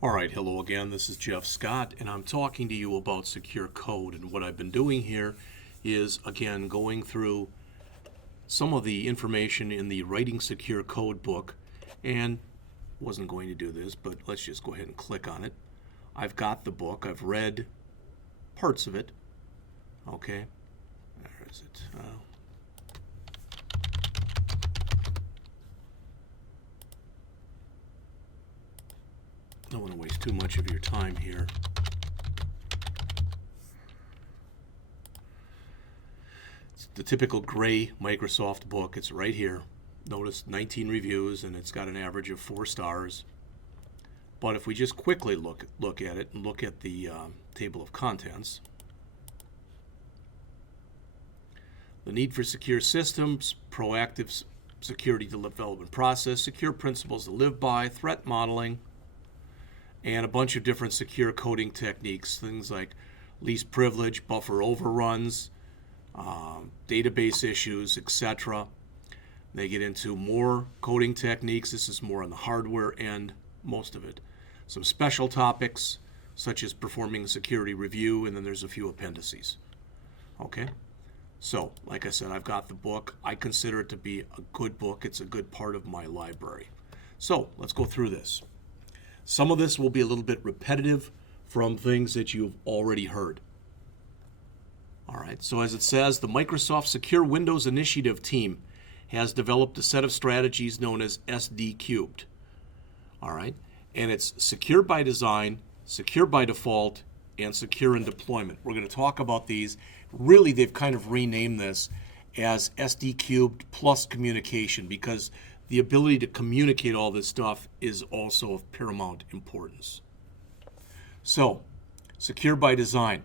All right, hello again. This is Jeff Scott, and I'm talking to you about secure code. And what I've been doing here is, again, going through some of the information in the Writing Secure Code book. And wasn't going to do this, but let's just go ahead and click on it. I've got the book. I've read parts of it. Okay, where is it? Don't want to waste too much of your time here. It's the typical gray Microsoft book. It's right here. Notice 19 reviews, and it's got an average of 4 stars. But if we just quickly look at it and look at the table of contents, the need for secure systems, proactive security development process, secure principles to live by, threat modeling, and a bunch of different secure coding techniques, things like least privilege, buffer overruns, database issues, etc. They get into more coding techniques. This is more on the hardware end, most of it. Some special topics, such as performing a security review, and then there's a few appendices. Okay? So, like I said, I've got the book. I consider it to be a good book. It's a good part of my library. So, let's go through this. Some of this will be a little bit repetitive from things that you've already heard. All right, so as it says, the Microsoft Secure Windows Initiative team has developed a set of strategies known as SD cubed. All right, and it's secure by design, secure by default, and secure in deployment. We're going to talk about these. Really, they've kind of renamed this as SD cubed plus communication, because the ability to communicate all this stuff is also of paramount importance. So, secure by design.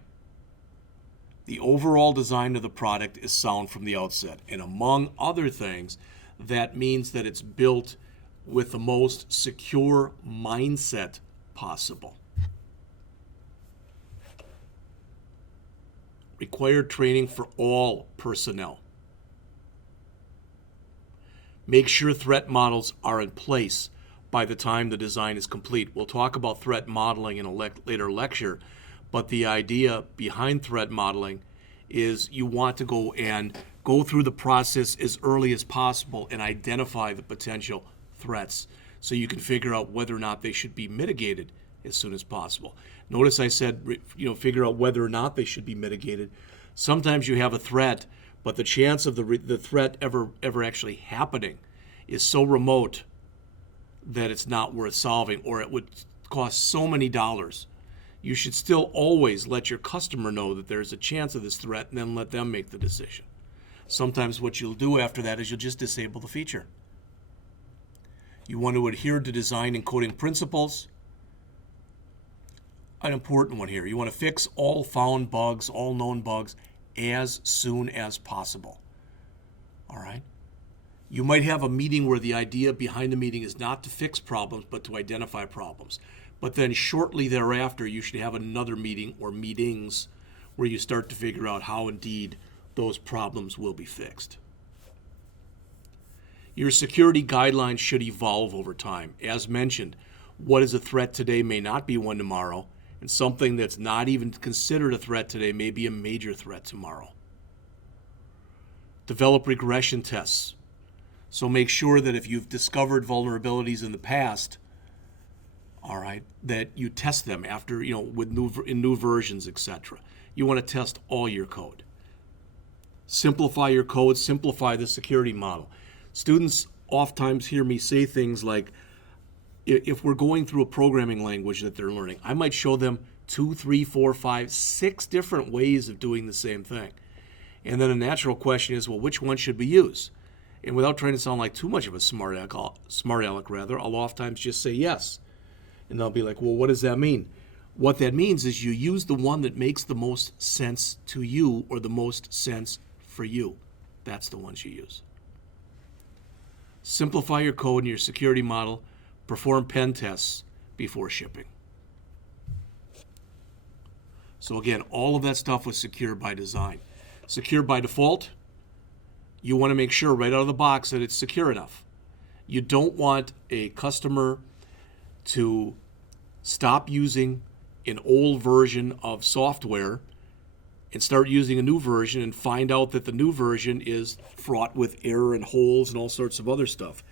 The overall design of the product is sound from the outset. And among other things, that means that it's built with the most secure mindset possible. Required training for all personnel. Make sure threat models are in place by the time the design is complete. We'll talk about threat modeling in a later lecture, but the idea behind threat modeling is you want to go through the process as early as possible and identify the potential threats so you can figure out whether or not they should be mitigated as soon as possible. Notice I said, figure out whether or not they should be mitigated. Sometimes you have a threat, but the chance of the threat ever actually happening is so remote that it's not worth solving, or it would cost so many dollars. You should still always let your customer know that there's a chance of this threat, and then let them make the decision. Sometimes what you'll do after that is you'll just disable the feature. You want to adhere to design and coding principles. An important one here. You want to fix all found bugs, all known bugs, as soon as possible. All right? You might have a meeting where the idea behind the meeting is not to fix problems, but to identify problems. But then shortly thereafter, you should have another meeting or meetings where you start to figure out how indeed those problems will be fixed. Your security guidelines should evolve over time. As mentioned, what is a threat today may not be one tomorrow, and something that's not even considered a threat today may be a major threat tomorrow. Develop regression tests. So make sure that if you've discovered vulnerabilities in the past, all right, that you test them after, with new versions, etc. You want to test all your code. Simplify your code, simplify the security model. Students oftentimes hear me say things like, if we're going through a programming language that they're learning, I might show them 2, 3, 4, 5, 6 different ways of doing the same thing. And then a natural question is, well, which one should we use? And without trying to sound like too much of a smart aleck, I'll oftentimes just say yes. And they'll be like, well, what does that mean? What that means is you use the one that makes the most sense to you, or the most sense for you. That's the ones you use. Simplify your code and your security model. Perform pen tests before shipping. So again, all of that stuff was secure by design. Secure by default, you want to make sure right out of the box that it's secure enough. You don't want a customer to stop using an old version of software and start using a new version and find out that the new version is fraught with error and holes and all sorts of other stuff.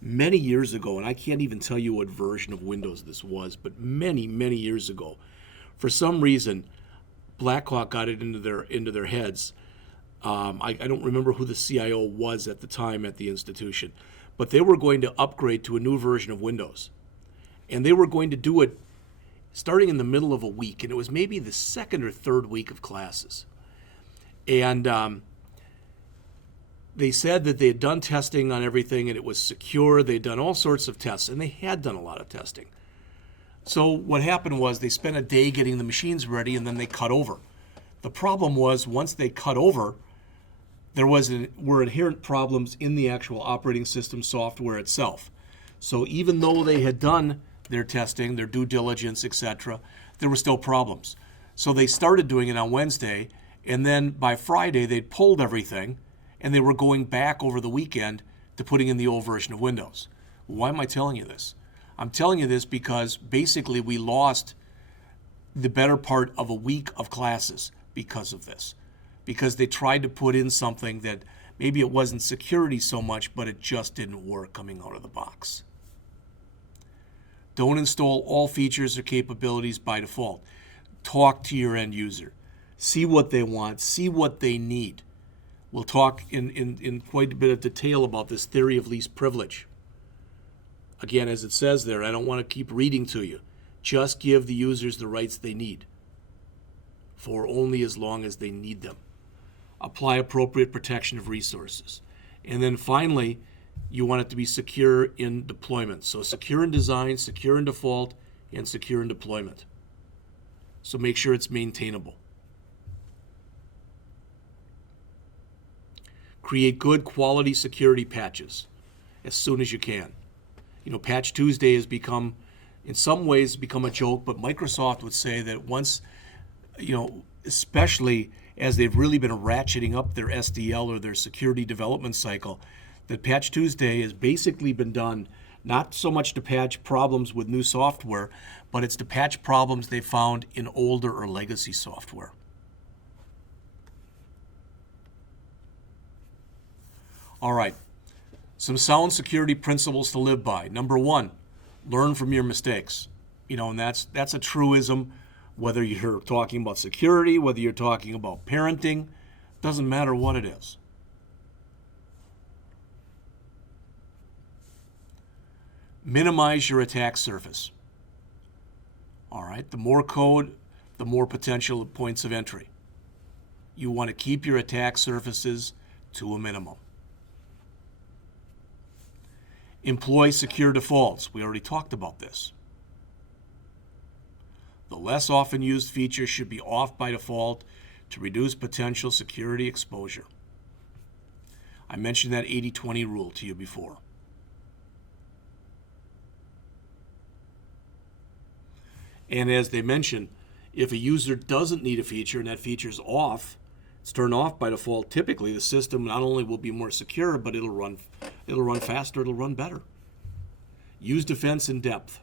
Many years ago, and I can't even tell you what version of Windows this was, but many, many years ago, for some reason, Blackhawk got it into their heads. I don't remember who the CIO was at the time at the institution, but they were going to upgrade to a new version of Windows. And they were going to do it starting in the middle of a week, and it was maybe the second or third week of classes. And they said that they had done testing on everything and it was secure. They'd done all sorts of tests, and they had done a lot of testing. So what happened was they spent a day getting the machines ready, and then they cut over. The problem was once they cut over, there were inherent problems in the actual operating system software itself. So even though they had done their testing, their due diligence, etc., there were still problems. So they started doing it on Wednesday, and then by Friday they'd pulled everything, and they were going back over the weekend to putting in the old version of Windows. Why am I telling you this? I'm telling you this because basically we lost the better part of a week of classes because of this. Because they tried to put in something that maybe it wasn't security so much, but it just didn't work coming out of the box. Don't install all features or capabilities by default. Talk to your end user. See what they want. See what they need. We'll talk in quite a bit of detail about this theory of least privilege. Again, as it says there, I don't want to keep reading to you. Just give the users the rights they need for only as long as they need them. Apply appropriate protection of resources. And then finally, you want it to be secure in deployment. So secure in design, secure in default, and secure in deployment. So make sure it's maintainable. Create good quality security patches as soon as you can. You know, Patch Tuesday has become, in some ways, become a joke, but Microsoft would say that once, you know, especially as they've really been ratcheting up their SDL or their security development cycle, that Patch Tuesday has basically been done not so much to patch problems with new software, but it's to patch problems they found in older or legacy software. All right, some sound security principles to live by. Number one, learn from your mistakes. You know, and that's a truism, whether you're talking about security, whether you're talking about parenting, doesn't matter what it is. Minimize your attack surface. All right, the more code, the more potential points of entry. You want to keep your attack surfaces to a minimum. Employ secure defaults. We already talked about this. The less often used features should be off by default to reduce potential security exposure. I mentioned that 80-20 rule to you before. And as they mentioned, if a user doesn't need a feature and that feature is off, it's turned off by default, typically the system not only will be more secure, but it'll run faster, it'll run better. Use defense in depth.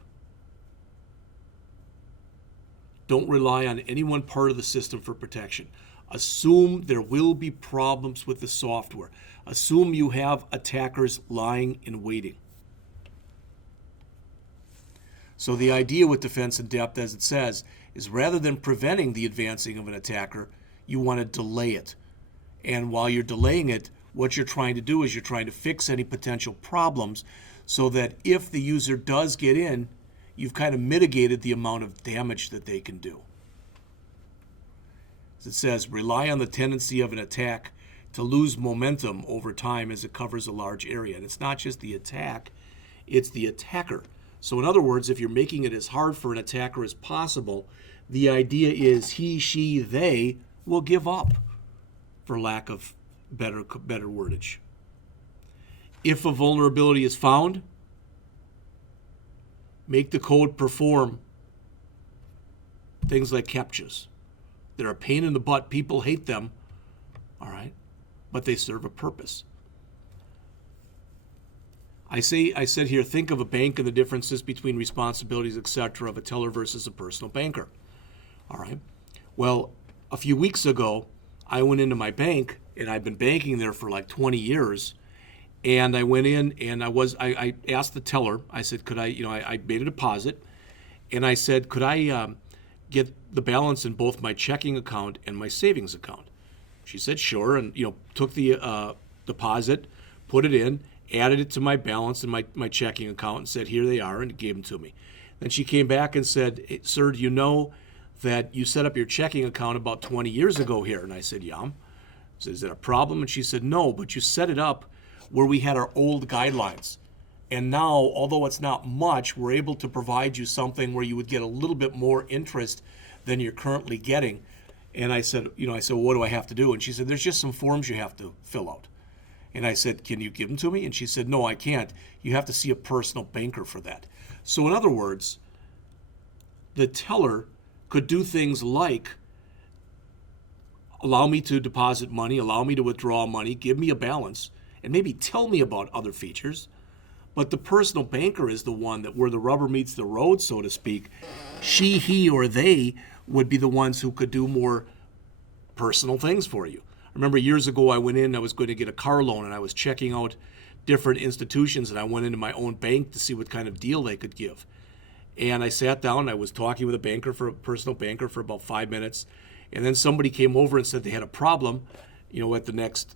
Don't rely on any one part of the system for protection. Assume there will be problems with the software. Assume you have attackers lying in waiting. So the idea with defense in depth, as it says, is rather than preventing the advancing of an attacker, you want to delay it. And while you're delaying it, what you're trying to do is you're trying to fix any potential problems so that if the user does get in, you've kind of mitigated the amount of damage that they can do. As it says, rely on the tendency of an attack to lose momentum over time as it covers a large area. And it's not just the attack, it's the attacker. So in other words, if you're making it as hard for an attacker as possible, the idea is he, she, they will give up, for lack of better wordage. If a vulnerability is found, make the code perform things like CAPTCHAs. They're a pain in the butt. People hate them, all right, but they serve a purpose. I said here, think of a bank and the differences between responsibilities, etc., of a teller versus a personal banker. All right. Well, a few weeks ago, I went into my bank, and I've been banking there for like 20 years. And I went in and I asked the teller, I said, could I made a deposit. And I said, could I get the balance in both my checking account and my savings account? She said, sure. And, took the deposit, put it in, added it to my balance in my checking account and said, here they are, and gave them to me. Then she came back and said, sir, do you know that you set up your checking account about 20 years ago here? And I said, yeah. I said, is that a problem? And she said, no, but you set it up where we had our old guidelines. And now, although it's not much, we're able to provide you something where you would get a little bit more interest than you're currently getting. And I said, well, what do I have to do? And she said, there's just some forms you have to fill out. And I said, can you give them to me? And she said, no, I can't. You have to see a personal banker for that. So in other words, the teller could do things like allow me to deposit money, allow me to withdraw money, give me a balance, and maybe tell me about other features. But the personal banker is the one that where the rubber meets the road, so to speak. She, he, or they would be the ones who could do more personal things for you. I remember years ago I went in, I was going to get a car loan, and I was checking out different institutions, and I went into my own bank to see what kind of deal they could give. And I sat down, I was talking with a personal banker for about 5 minutes, and then somebody came over and said they had a problem, with the next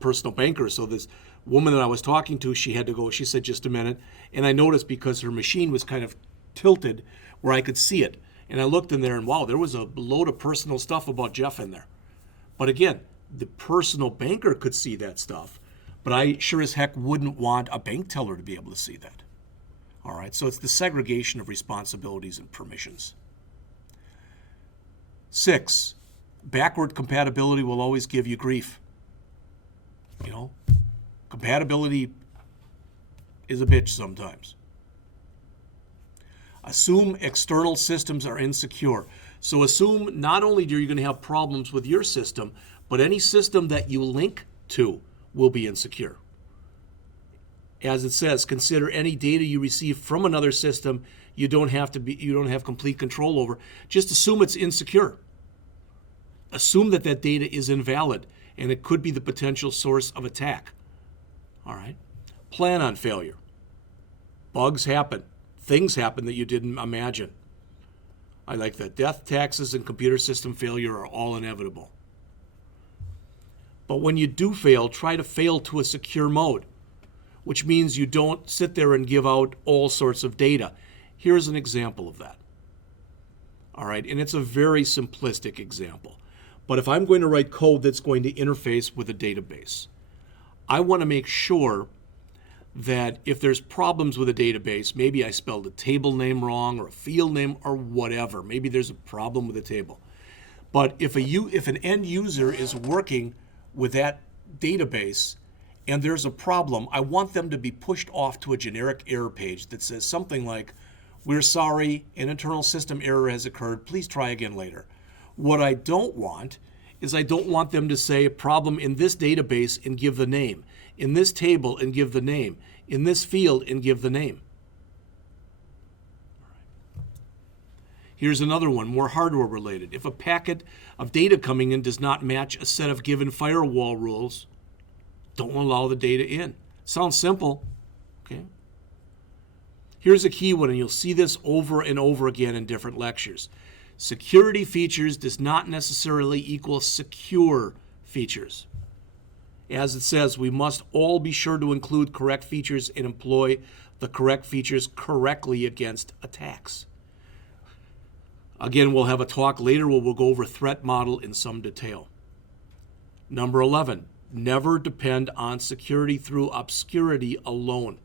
personal banker. So this woman that I was talking to, she had to go, she said, just a minute. And I noticed because her machine was kind of tilted where I could see it. And I looked in there and wow, there was a load of personal stuff about Jeff in there. But again, the personal banker could see that stuff, but I sure as heck wouldn't want a bank teller to be able to see that. All right, so it's the segregation of responsibilities and permissions. 6, backward compatibility will always give you grief. Compatibility is a bitch sometimes. Assume external systems are insecure. So assume not only are you going to have problems with your system, but any system that you link to will be insecure. As it says, consider any data you receive from another system you don't have complete control over. Just assume it's insecure. Assume that data is invalid and it could be the potential source of attack. All right. Plan on failure. Bugs happen. Things happen that you didn't imagine. I like that. Death, taxes, and computer system failure are all inevitable. But when you do fail, try to fail to a secure mode, which means you don't sit there and give out all sorts of data. Here's an example of that. All right, and it's a very simplistic example. But if I'm going to write code that's going to interface with a database, I want to make sure that if there's problems with a database, maybe I spelled a table name wrong or a field name or whatever, maybe there's a problem with a table. But if an end user is working with that database and there's a problem, I want them to be pushed off to a generic error page that says something like, we're sorry, an internal system error has occurred, please try again later. What I don't want is I don't want them to say a problem in this database and give the name, in this table and give the name, in this field and give the name. Here's another one, more hardware related. If a packet of data coming in does not match a set of given firewall rules, don't allow the data in. Sounds simple, okay? Here's a key one, and you'll see this over and over again in different lectures. Security features does not necessarily equal secure features. As it says, we must all be sure to include correct features and employ the correct features correctly against attacks. Again, we'll have a talk later where we'll go over threat model in some detail. Number 11, never depend on security through obscurity alone.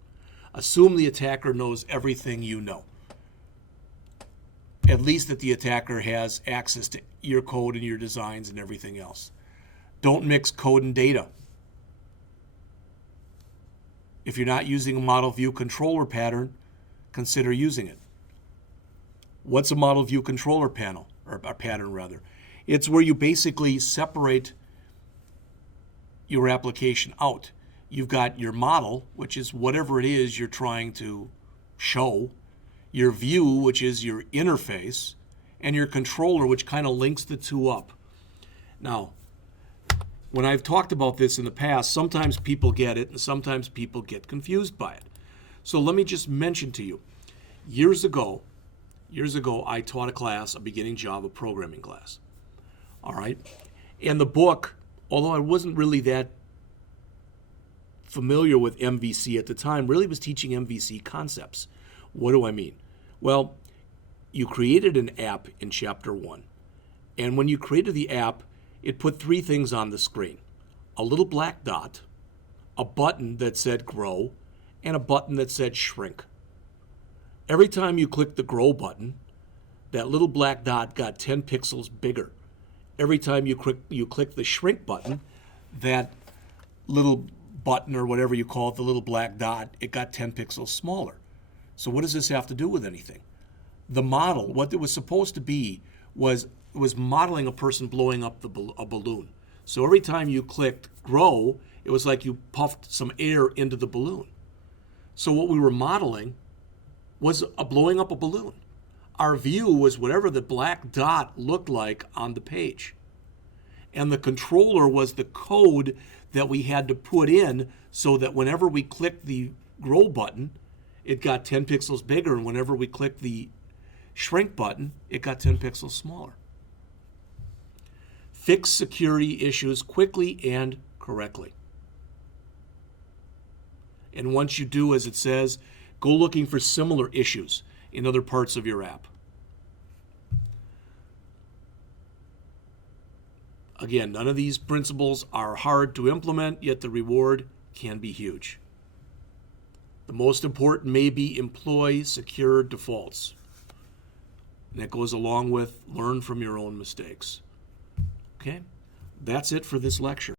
Assume the attacker knows everything you know. At least that the attacker has access to your code and your designs and everything else. Don't mix code and data. If you're not using a model view controller pattern, consider using it. What's a model view controller panel, or a pattern rather? It's where you basically separate your application out. You've got your model, which is whatever it is you're trying to show, your view, which is your interface, and your controller, which kind of links the two up. Now, when I've talked about this in the past, sometimes people get it and sometimes people get confused by it. So let me just mention to you, years ago, I taught a class, a beginning Java programming class. All right? And the book, although I wasn't really that familiar with MVC at the time, really was teaching MVC concepts. What do I mean? Well, you created an app in Chapter 1. And when you created the app, it put three things on the screen. A little black dot, a button that said grow, and a button that said shrink. Every time you clicked the grow button, that little black dot got 10 pixels bigger. Every time you click the shrink button, that little button or whatever you call it, the little black dot, it got 10 pixels smaller. So what does this have to do with anything? The model, what it was supposed to be, was modeling a person blowing up a balloon. So every time you clicked grow, it was like you puffed some air into the balloon. So what we were modeling was blowing up a balloon. Our view was whatever the black dot looked like on the page. And the controller was the code that we had to put in so that whenever we clicked the grow button, it got 10 pixels bigger, and whenever we clicked the shrink button, it got 10 pixels smaller. Fix security issues quickly and correctly. And once you do, as it says, go looking for similar issues in other parts of your app. Again, none of these principles are hard to implement, yet the reward can be huge. The most important may be employ secure defaults. And that goes along with learn from your own mistakes. Okay? That's it for this lecture.